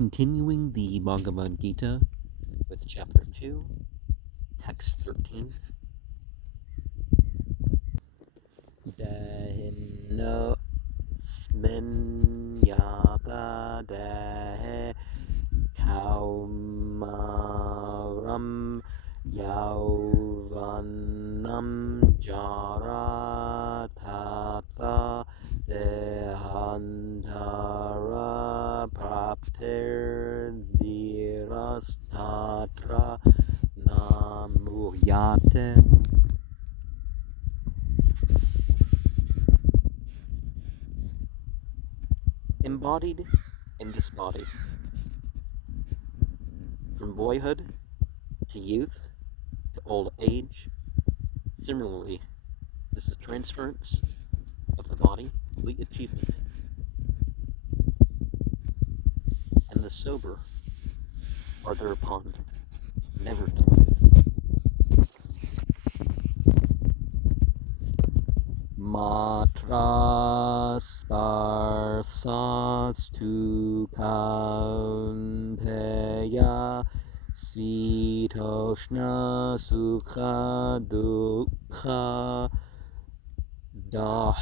Continuing the Bhagavad Gita with chapter 2, text 13. Dahinno sminyata dahe kaumaram yauvanam jaratata dehantara prapter dirastatra namuhyate. Embodied and disbodied, from boyhood to youth to old age. Similarly, this is transference of the body, complete achievement, and the sober are thereupon never done. Matra sparsas tu kaunteya sitoshna sukha dukha dah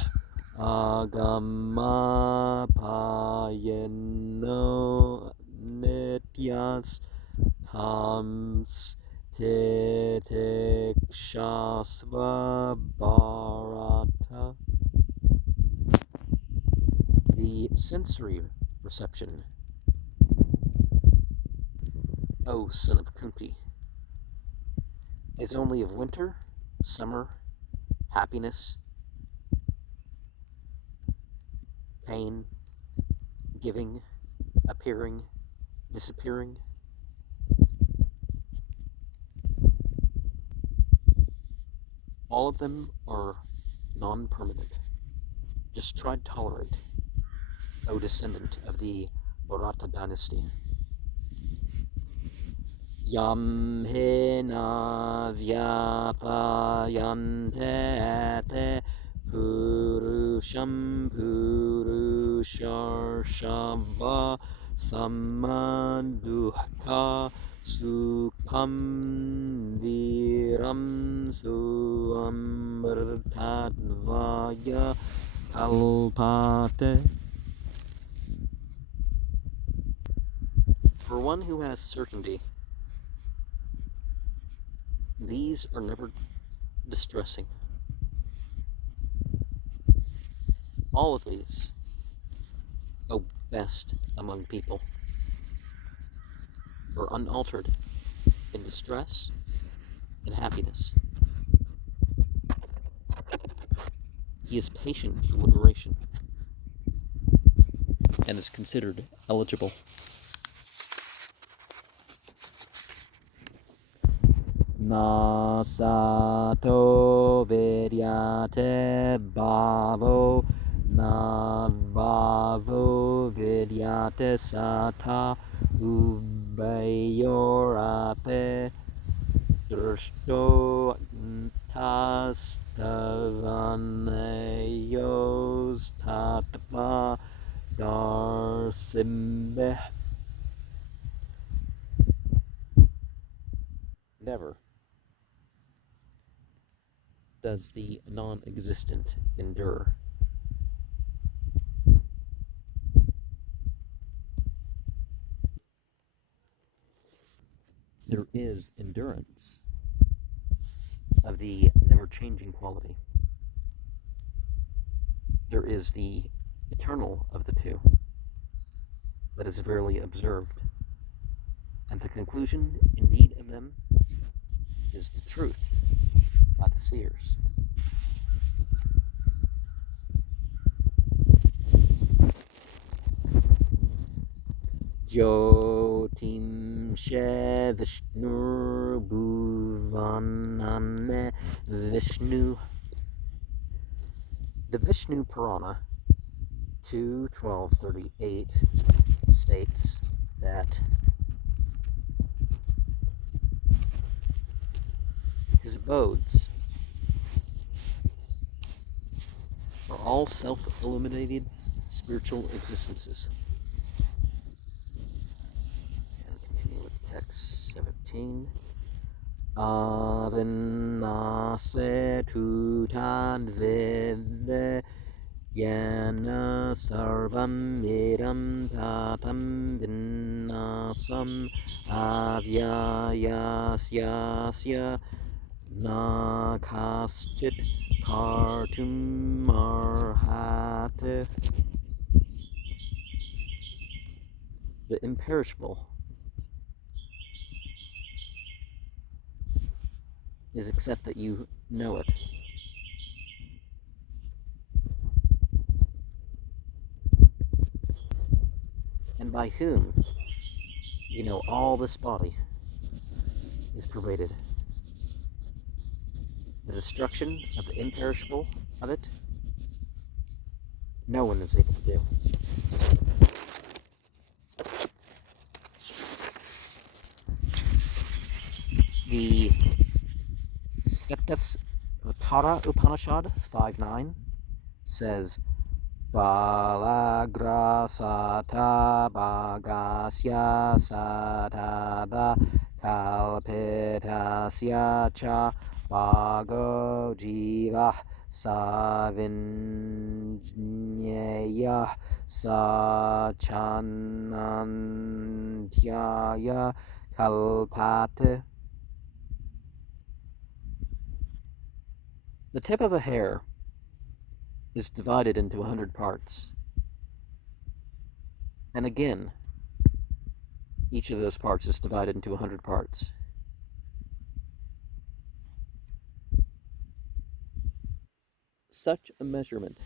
agama payeno nityas tams titikshasva bharata. The sensory reception, O son of Kunti, is only of winter, summer, happiness, pain, giving, appearing, disappearing. All of them are non-permanent. Just try to tolerate, O descendant of the Bharata dynasty. Yam hena vyapayante ete purusham purusharshava samadukha sukham dhiram suamrtatvaya kalpate. For one who has certainty, these are never distressing. All of these, O best among people, are unaltered in distress and happiness. He is patient for liberation and is considered eligible. Nasato vidyate bhavo na bhavo vidyate sata ubayorape drishto tastavanayos tatpa darsimbe. Never does the non-existent endure. There is endurance of the never-changing quality. There is the eternal of the two that is verily observed, and the conclusion indeed in them is the truth by the seers. Jyotim she Vishnur Bhuvaname Vishnu. The Vishnu Purana 2.12.38 states that his abodes are all self-illuminated spiritual existences. Text 17. Avinase tutan vidde yana sarvam idam tatam vinnasam avyayasyasya na kaschit kartum arhate. The imperishable is except that you know it. And by whom you know all this body is pervaded. The destruction of the imperishable of it, no one is able to do. The Svetasvatara Upanishad 5.9 says, Balagrasata Bhagasya Satada Kalpitasya Cha Bhago Jiva Savinjnaya Sachanantyaya Kalpate. The tip of a hair is divided into 100 parts. And again, each of those parts is divided into 100 parts. Such a measurement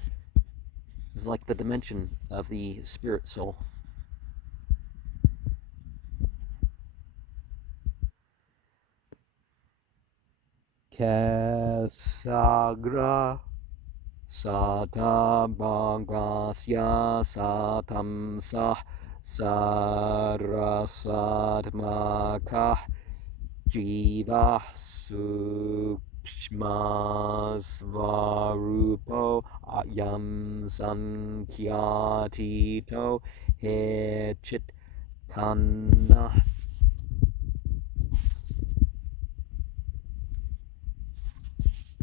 is like the dimension of the spirit soul. Kasagra Sata Bhagasya Satam Sah Sarasatmakah Jiva Sukshma Svarupo Ayam Sankyatito Hechit Kanna.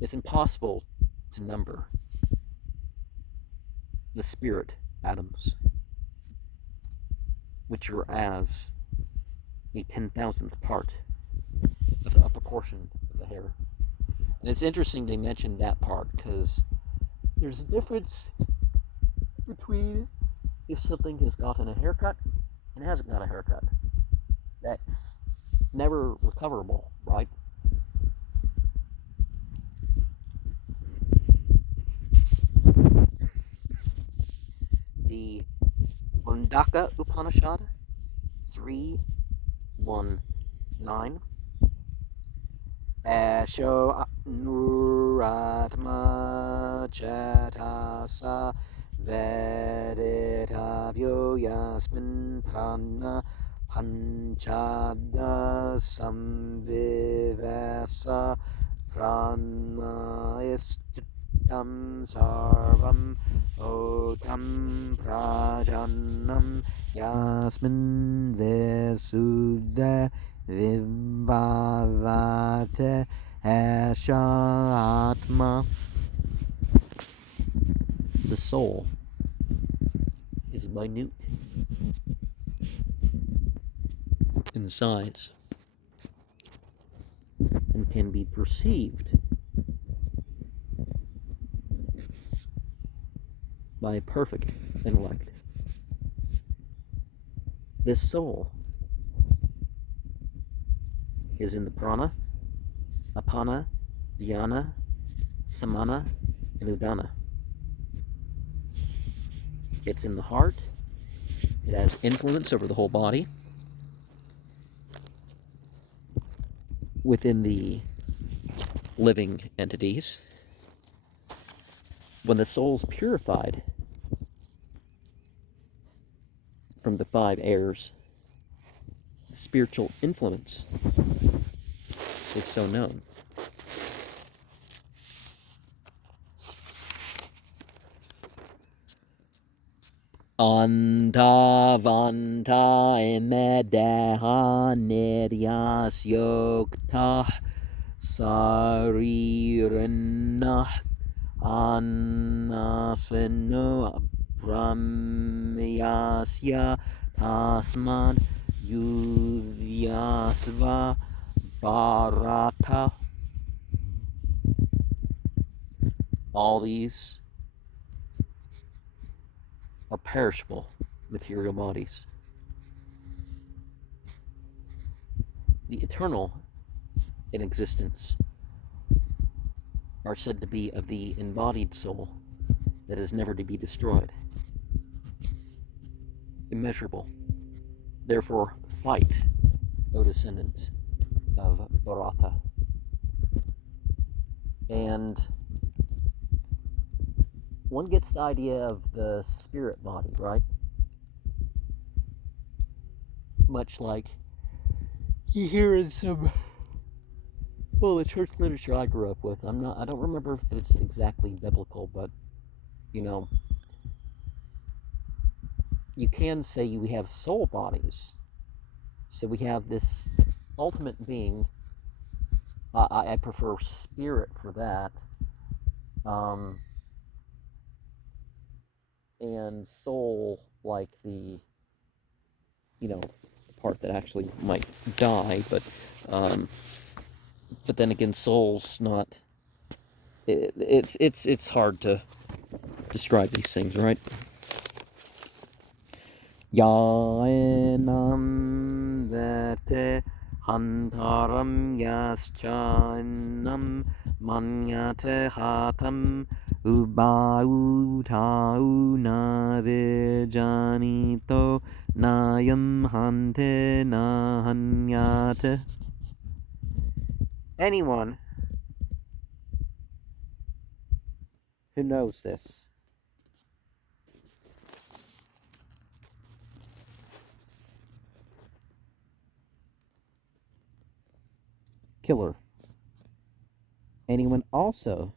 It's impossible to number the spirit atoms, which are as a 10,000th part of the upper portion of the hair. And it's interesting they mentioned that part because there's a difference between if something has gotten a haircut and hasn't got a haircut. That's never recoverable, right? The Mundaka Upanishad 3.1.9 Asho Nuratma Chatasa Veditavyo Yasmin Prana Panchada Samvivasa Prana Istitam Sarvam Otam Prajanam Yasmin Vesuddha Vivavate Asha Atma. The soul is minute in size and can be perceived by a perfect intellect. This soul is in the prana, apana, dhyana, samana, and udana. It's in the heart. It has influence over the whole body. Within the living entities, when the soul's purified from the 5 errors, the spiritual influence is so known. Antavanta emedeha niryas yokta sarirana anaseno brahmyasya tasman yuvyasva bharata. All these are perishable material bodies. The eternal in existence are said to be of the embodied soul that is never to be destroyed. Immeasurable. Therefore, fight, O descendant of Bharata. And one gets the idea of the spirit body, right? Much like you hear in some, well, the church literature I grew up with. I don't remember if it's exactly biblical, but you can say we have soul bodies. So we have this ultimate being. I prefer spirit for that. And soul, like the part that actually might die, but then again, soul's not. It's hard to describe these things, right? Yaenam vete hantaram yaschanam manyate hatam ubautau navijanito nayam hante nahanyate. Anyone who knows this killer. Anyone also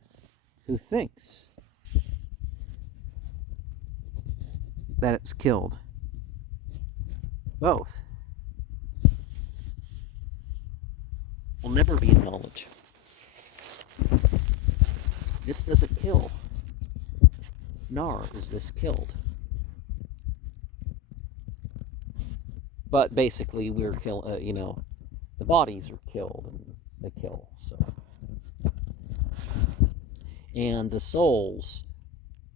who thinks that it's killed both will never be in knowledge. This doesn't kill, nor is this killed. But basically, we're the bodies are killed and they kill, so. And the souls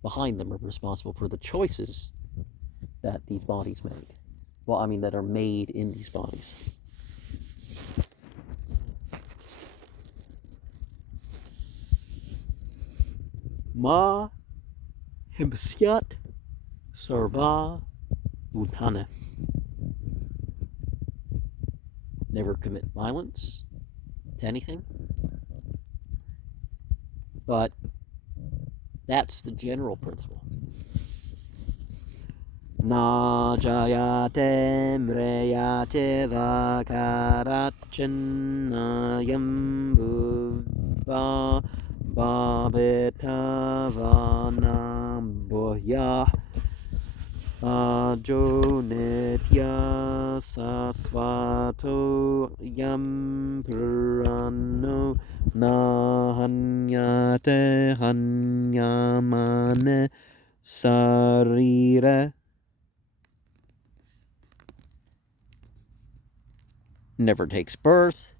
behind them are responsible for the choices that these bodies make. Well, that are made in these bodies. Ma himsyat sarva bhutana. Never commit violence to anything. But that's the general principle. Na jayate mreyate vakarachinayam bhuva babetavanam bohyah ajo nitya sasvato yam purano nahanyate hanyamane sarira. Never takes birth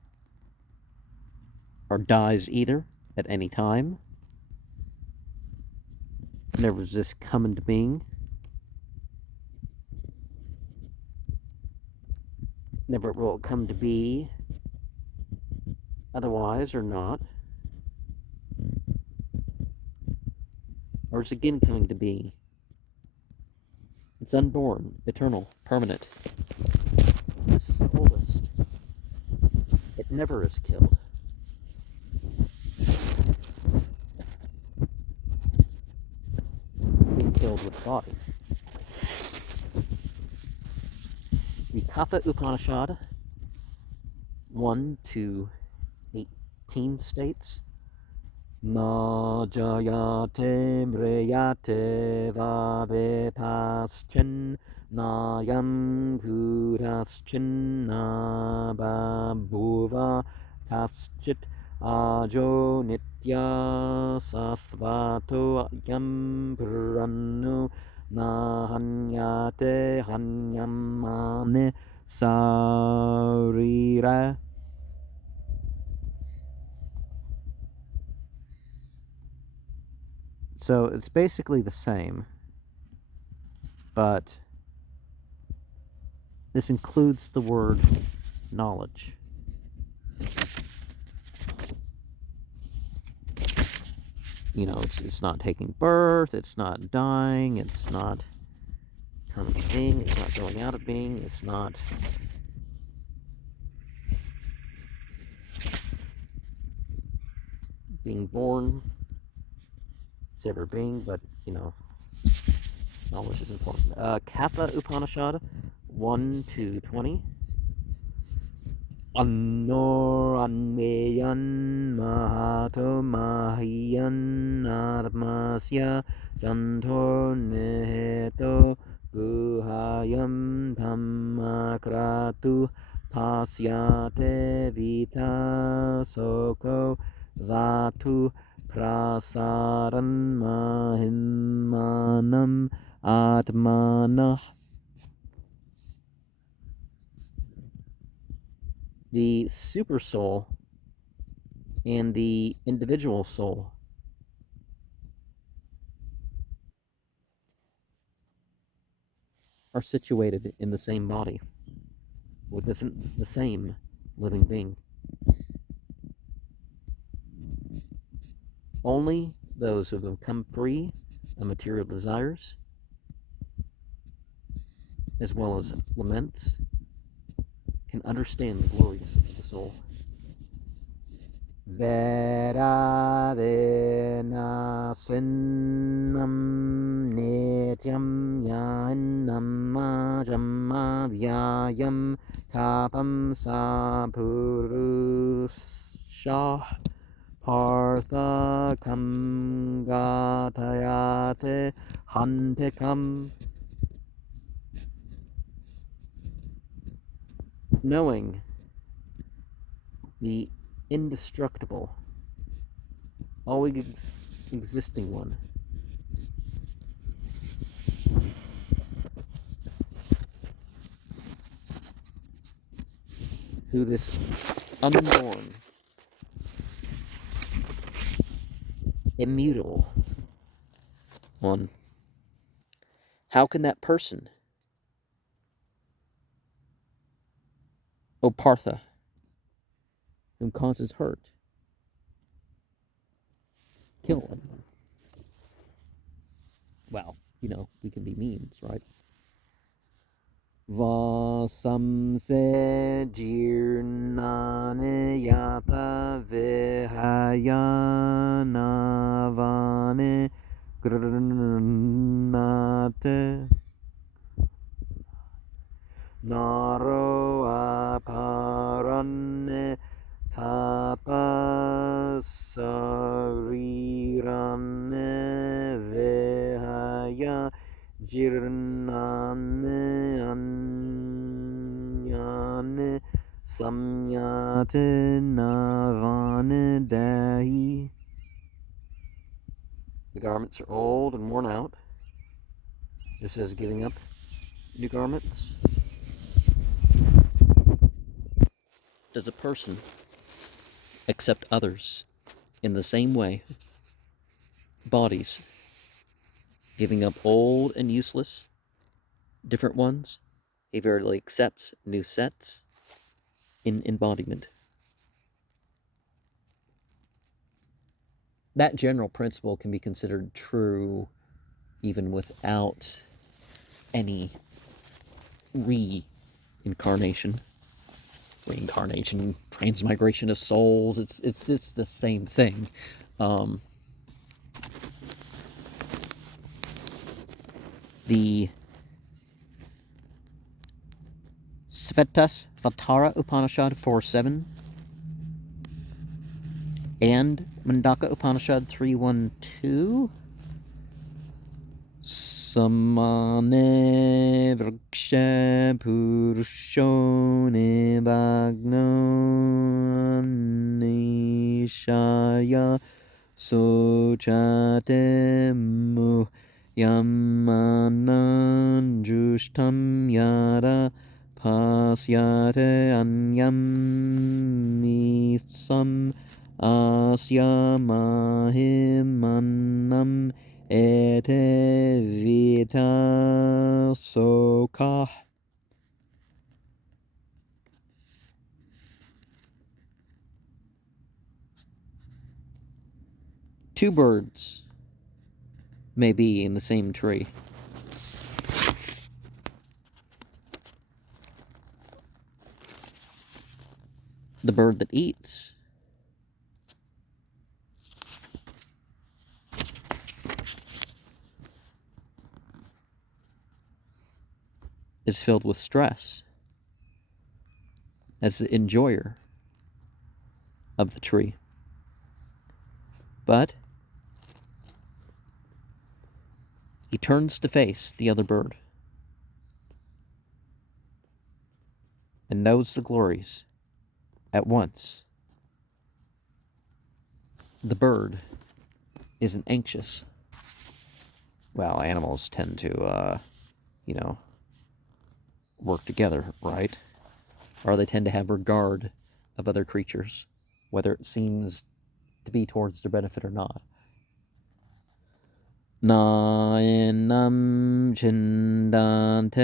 or dies either at any time. Never does this come into being. Never will come to be otherwise or not. Or is again coming to be. It's unborn, eternal, permanent. This is the oldest. It never is killed. Being killed with the body. The Katha Upanishad 1 to 18 states Na jayate mreyate vabe paschen na yam kuraschen na babuva kaschit ajo nitya sasvato yam pranu na hanyate hanyamane sarira. So it's basically the same, but this includes the word knowledge. You know, it's not taking birth, it's not dying, it's not coming to being, it's not going out of being, it's not being born. It's ever being, but, you know, knowledge is important. Kappa Upanishad 1-20. Annor anmeyan mahato mahiyan atmasya jantor neheto guhayam dhammakratu pasyate vita soko vatu prasaran mahimmanam atmanah. The super soul and the individual soul are situated in the same body with the same living being. Only those who have become free of material desires, as well as laments, can understand the glories of the soul. Vera vena sinnam nityam yanam majamma vyayam tapam sapurusha partha kam gatayate hantikam. Knowing the indestructible, always existing one, who this unborn, immutable one, how can that person, O Partha, whom causes hurt, kill him? Well, you know, we can be means, right? Vasamse jirnane yapa vihayanavane grnate naro aparanne tapasarirane vihaya jirnane anyane samyate navane dahi. The garments are old and worn out, just as giving up new garments. Does a person accept others in the same way? Bodies, giving up old and useless, different ones, he verily accepts new sets in embodiment. That general principle can be considered true even without any reincarnation, transmigration of souls. It's the same thing. The Svetasvatara Upanishad 4:7 and Mundaka Upanishad 3.1.2. Samane vriksha purusho nibagno nishaya sochate mu yamanan jushtam yara pasyate anyam mitham asya mahimannam ete vita soka. Two birds may be in the same tree. The bird that eats is filled with stress as the enjoyer of the tree. But he turns to face the other bird and knows the glories at once. The bird isn't anxious. Well, animals tend to, work together, right? Or they tend to have regard of other creatures, whether it seems to be towards their benefit or not. Nainam chindante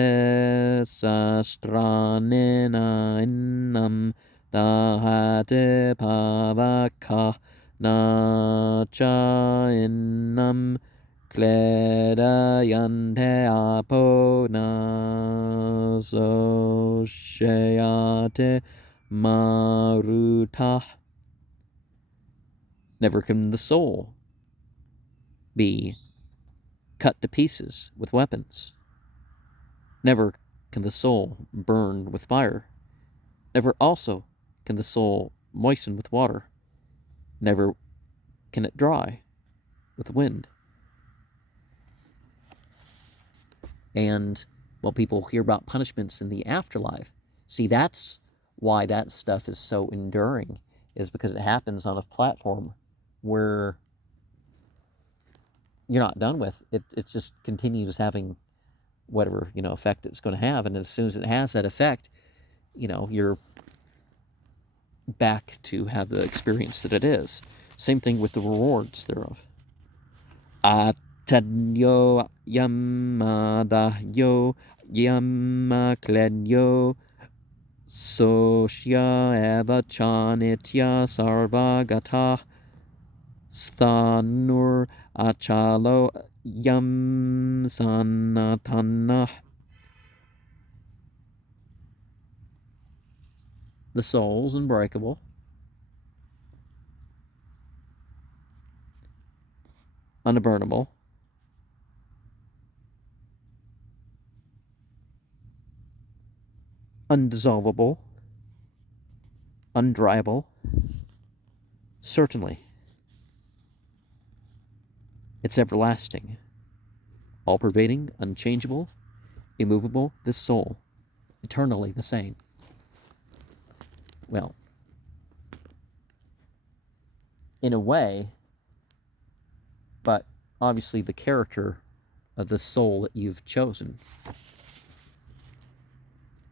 sastrane nainam dahate pavaka nacha innam kledayante apo nasoshayate maruta. Never can the soul be cut to pieces with weapons. Never can the soul burn with fire. Never also can the soul moisten with water. Never can it dry with wind. And while people hear about punishments in the afterlife, see, that's why that stuff is so enduring, is because it happens on a platform where you're not done with it. It just continues having whatever, effect it's going to have. And as soon as it has that effect, you're back to have the experience that it is. Same thing with the rewards thereof. Atadyo yamadahyo yamakledyo soshya eva chanitya sarvagata sthanur achalo yam sanatana. The soul's unbreakable. Unburnable. Undissolvable. Undryable. Certainly. It's everlasting. All-pervading, unchangeable, immovable, this soul. Eternally the same. Well, in a way, but obviously the character of the soul that you've chosen